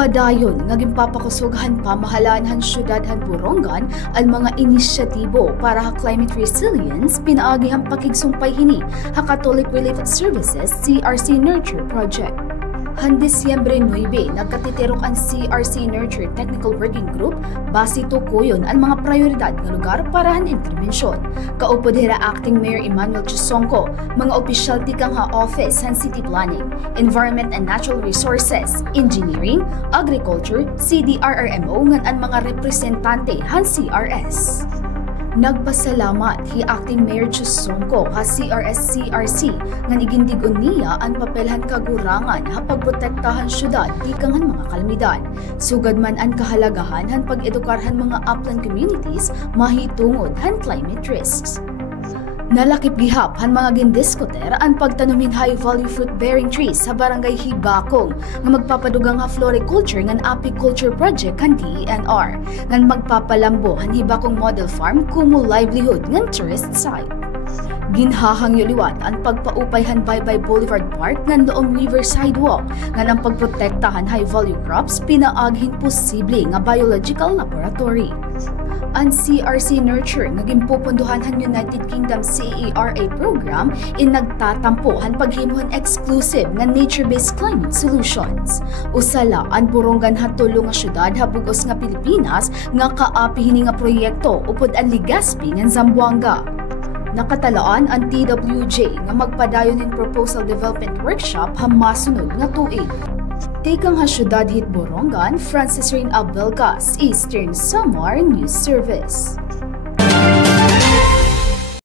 Padayon nga gimpapakusughan pamahalaan han syudad han Borongan ang mga inisyatibo para ha climate resilience pinaagi han pakigsumpay hini ha Catholic Relief Services CRC Nurture Project. Han Disyembre 9, nagkatitirok ang CRC Nurture Technical Working Group base tukuyon ang mga prioridad nga lugar para han intervensyon. Kaupod hira Acting Mayor Emmanuel Chisongco, mga opisyal tikang ha Office han City Planning, Environment and Natural Resources, Engineering, Agriculture, CDRRMO ngan ang mga representante han CRS. Nagpasalamat hi Acting Mayor Chisongco ha CRS-CRC nga igindigon niya ang papelhan kagurangan ha pagprotektahan syudad tikang han mga kalamidad. Sugad man ang kahalagahan han pag-edukarhan mga upland communities mahitungod han climate risks. Nalakip gihap han mga gindiskuter ang pagtanumin high-value fruit-bearing trees sa barangay Hibakong nga magpapadugang ha floriculture ngan apiculture project kan DENR ngan magpapalambo han Hibakong Model Farm kumo livelihood ngan tourist site. Ginhahangyo liwat ang pagpaupayhan Baybay Boulevard Park ngan Noong Riverside Walk ngan ang pagprotektahan high-value crops pinaaghin posible nga biological laboratory. Ang CRC Nurture nga gimpupunduhan han United Kingdom CERA program in nagtatampo han paghimuhan exclusive nga nature-based climate solutions. Usala ang Borongan ha tulo nga syudad ha bugos nga Pilipinas nga kaapi hini nga proyekto upod ang Legazpi ngan Zamboanga. Nakatalaan ang TWJ nga magpadayon in proposal development workshop ha masunod nga tuig. Tikang ha syudad hit Borongan, Francis Rain Abelgas, Eastern Samar News Service.